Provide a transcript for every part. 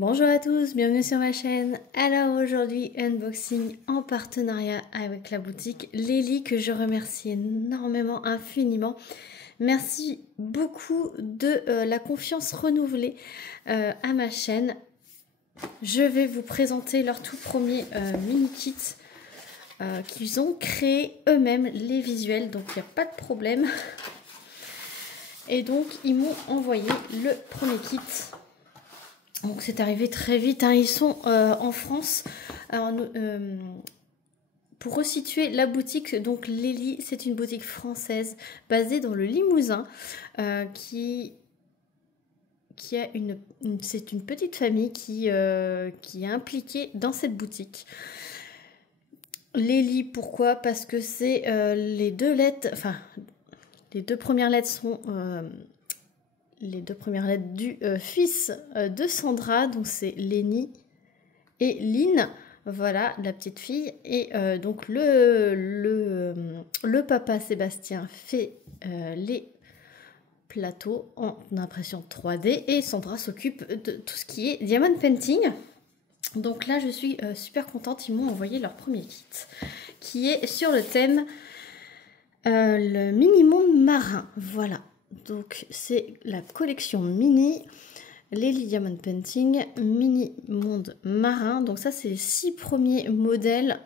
Bonjour à tous, bienvenue sur ma chaîne. Alors aujourd'hui, unboxing en partenariat avec la boutique Lélie que je remercie énormément, infiniment. Merci beaucoup de la confiance renouvelée à ma chaîne. Je vais vous présenter leur tout premier mini kit qu'ils ont créé eux-mêmes, les visuels, donc il n'y a pas de problème. Et donc ils m'ont envoyé le premier kit. Donc c'est arrivé très vite, hein. Ils sont en France. Alors, pour resituer la boutique, donc Lélie, c'est une boutique française basée dans le Limousin qui a c'est une petite famille qui est impliquée dans cette boutique. Lélie, pourquoi? Parce que c'est les deux lettres, enfin les deux premières lettres sont les deux premières lettres du fils de Sandra, donc c'est Lénie et Lynn, voilà la petite fille. Et donc le papa Sébastien fait les plateaux en impression 3D et Sandra s'occupe de tout ce qui est diamond painting. Donc là je suis super contente, ils m'ont envoyé leur premier kit qui est sur le thème le mini monde marin, voilà. Donc c'est la collection mini Lélie Diamond Painting mini monde marin. Donc ça c'est les 6 premiers modèles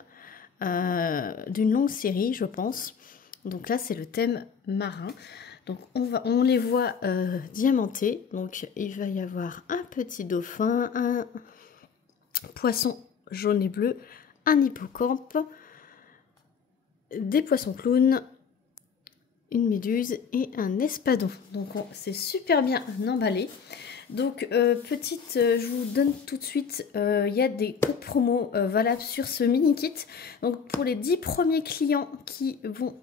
d'une longue série, je pense. Donc là c'est le thème marin. Donc on les voit diamantés. Donc il va y avoir un petit dauphin, un poisson jaune et bleu, un hippocampe, des poissons clowns, une méduse et un espadon. Donc c'est super bien emballé. Donc je vous donne tout de suite, il y a des codes promo valables sur ce mini kit. Donc pour les 10 premiers clients qui vont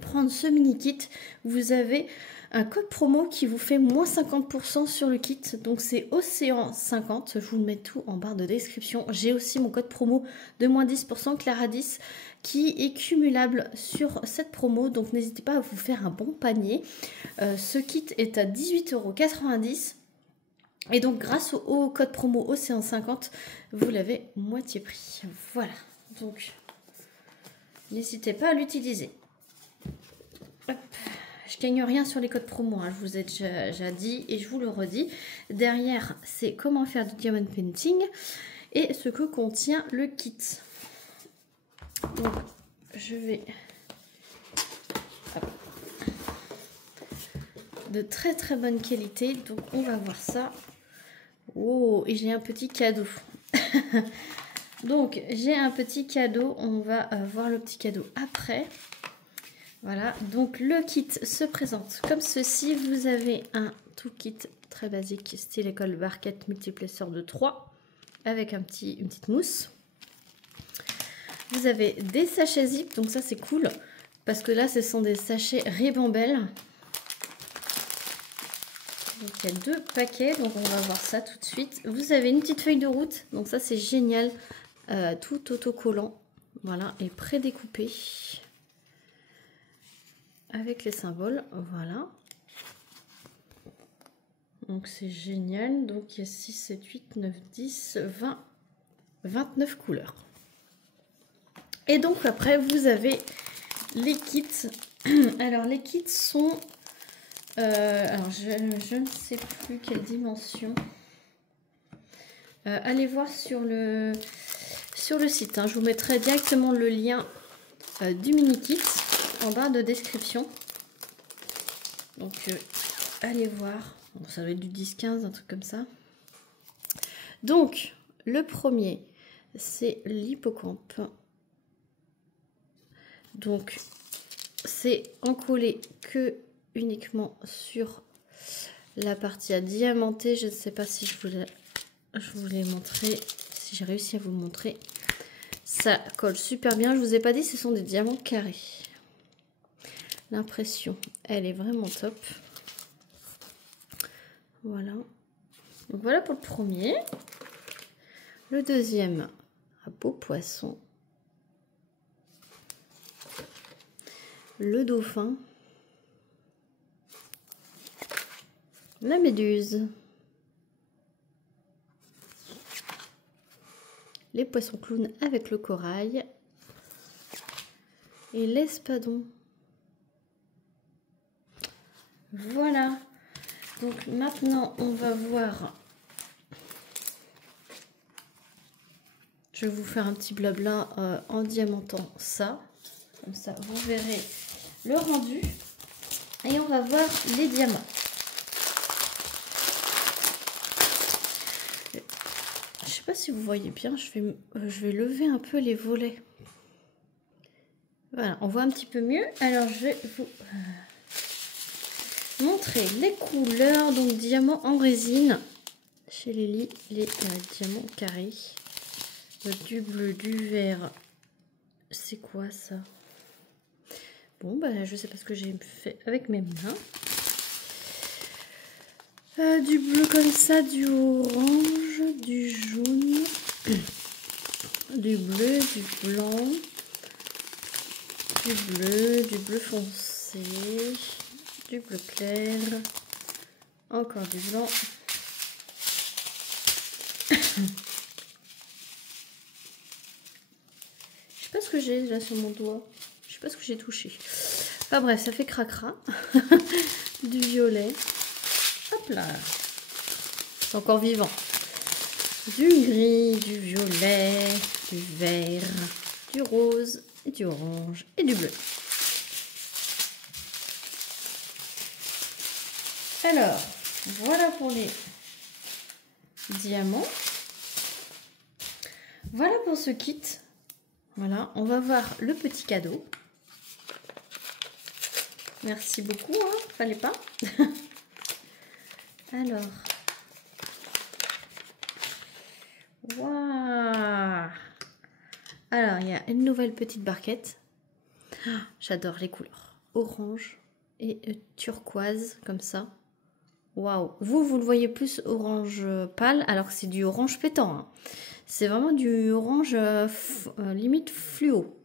prendre ce mini kit, vous avez un code promo qui vous fait moins 50% sur le kit. Donc c'est Océan 50, je vous le mets tout en barre de description. J'ai aussi mon code promo de moins 10% Claradis qui est cumulable sur cette promo. Donc n'hésitez pas à vous faire un bon panier. Ce kit est à 18,90 €. Et donc grâce au code promo Océan 50, vous l'avez moitié prix. Voilà, donc n'hésitez pas à l'utiliser. Je gagne rien sur les codes promo, hein, je vous ai déjà dit et je vous le redis. Derrière, c'est comment faire du diamond painting et ce que contient le kit. Donc, je vais... Hop. De très très bonne qualité, donc on va voir ça. Oh, et j'ai un petit cadeau. Donc, j'ai un petit cadeau, on va voir le petit cadeau après. Voilà, donc le kit se présente comme ceci. Vous avez un tout kit très basique, style école barquette multiplesseur de 3 avec une petite mousse. Vous avez des sachets zip, donc ça c'est cool parce que là ce sont des sachets Ribambelle. Donc il y a 2 paquets, donc on va voir ça tout de suite. Vous avez une petite feuille de route, donc ça c'est génial, tout autocollant, voilà, et prédécoupé avec les symboles, voilà. Donc c'est génial. Donc il y a 6, 7, 8, 9, 10, 20, 29 couleurs. Et donc après vous avez les kits. Alors les kits sont... alors je ne sais plus quelle dimension. Allez voir sur le site. Hein. Je vous mettrai directement le lien du mini kit en barre de description. Donc allez voir. Bon, ça doit être du 10-15, un truc comme ça. Donc le premier, c'est l'hippocampe. Donc c'est encollé que uniquement sur la partie à diamanter. Je ne sais pas si je vous l'ai montré, si j'ai réussi à vous le montrer. Ça colle super bien. Je vous ai pas dit, ce sont des diamants carrés. L'impression, elle est vraiment top. Voilà. Donc voilà pour le premier. Le deuxième, un beau poisson. Le dauphin. La méduse. les poissons clowns avec le corail et l'espadon. Voilà. Donc maintenant, on va voir. Je vais vous faire un petit blabla en diamantant ça. Comme ça, vous verrez le rendu. Et on va voir les diamants. Je sais pas si vous voyez bien, je vais lever un peu les volets. Voilà, on voit un petit peu mieux. Alors, je vais vous montrer les couleurs. Donc, diamants en résine. Chez Lely, les diamants carrés. Du bleu, du vert. C'est quoi ça? Bon, bah, je sais pas ce que j'ai fait avec mes mains. Du bleu comme ça, du orange, du jaune, du bleu, du blanc, du bleu foncé, du bleu clair, encore du blanc. Je sais pas ce que j'ai là sur mon doigt. Je sais pas ce que j'ai touché. Enfin bref, ça fait cracra. Du violet. Hop là. C'est encore vivant. Du gris, du violet, du vert, du rose, et du orange et du bleu. Alors, voilà pour les diamants. Voilà pour ce kit. Voilà, on va voir le petit cadeau. Merci beaucoup, hein, fallait pas. Alors. Waouh! Alors, il y a une nouvelle petite barquette. Oh, j'adore les couleurs. Orange et turquoise, comme ça. Waouh! Vous le voyez plus orange pâle, alors que c'est du orange pétant. Hein. C'est vraiment du orange limite fluo.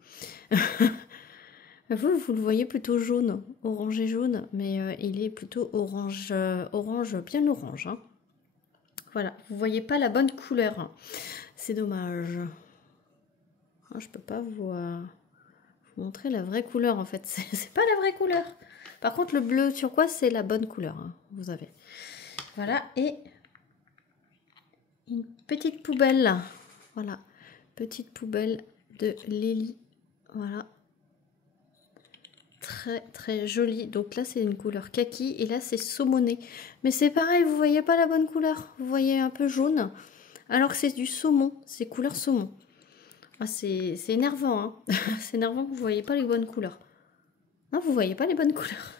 Vous le voyez plutôt jaune, orange et jaune, mais il est plutôt orange, orange bien orange. Hein. Voilà, vous voyez pas la bonne couleur. Hein. C'est dommage. Oh, je peux pas vous montrer la vraie couleur en fait. C'est pas la vraie couleur. Par contre, le bleu turquoise, c'est la bonne couleur. Hein. Vous avez. Voilà, et une petite poubelle. Voilà, petite poubelle de Lely. Voilà. Très très joli. Donc là c'est une couleur kaki et là c'est saumoné. Mais c'est pareil, vous voyez pas la bonne couleur. Vous voyez un peu jaune. Alors que c'est du saumon, c'est couleur saumon. Ah, c'est énervant. Hein. C'est énervant que vous voyez pas les bonnes couleurs. Non, vous voyez pas les bonnes couleurs.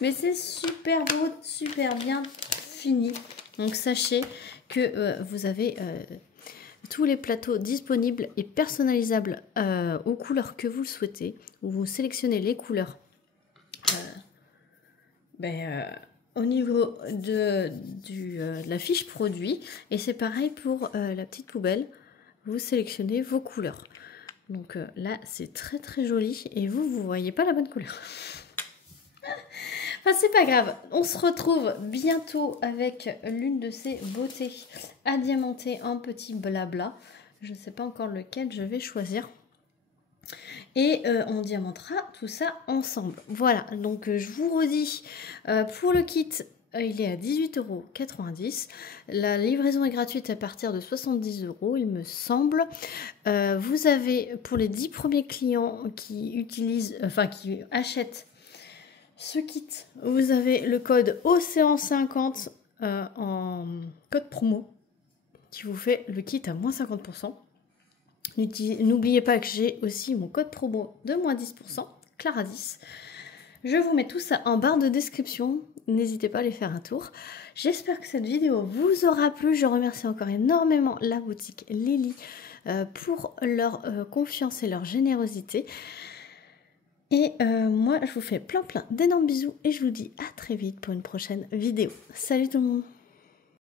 Mais c'est super beau, super bien fini. Donc sachez que vous avez tous les plateaux disponibles et personnalisables aux couleurs que vous le souhaitez. Vous sélectionnez les couleurs au niveau de la fiche produit. Et c'est pareil pour la petite poubelle. Vous sélectionnez vos couleurs. Donc là, c'est très très joli. Et vous voyez pas la bonne couleur. Enfin, c'est pas grave. On se retrouve bientôt avec l'une de ces beautés à diamanter en petit blabla. Je ne sais pas encore lequel je vais choisir. Et on diamantera tout ça ensemble. Voilà, donc je vous redis, pour le kit, il est à 18,90 €. La livraison est gratuite à partir de 70 €, il me semble. Vous avez, pour les 10 premiers clients qui utilisent, qui achètent ce kit, vous avez le code Océan50 en code promo qui vous fait le kit à moins 50%. N'oubliez pas que j'ai aussi mon code promo de moins 10%, Clara10. Je vous mets tout ça en barre de description. N'hésitez pas à aller faire un tour. J'espère que cette vidéo vous aura plu. Je remercie encore énormément la boutique Lely pour leur confiance et leur générosité. Et moi, je vous fais plein d'énormes bisous et je vous dis à très vite pour une prochaine vidéo. Salut tout le monde!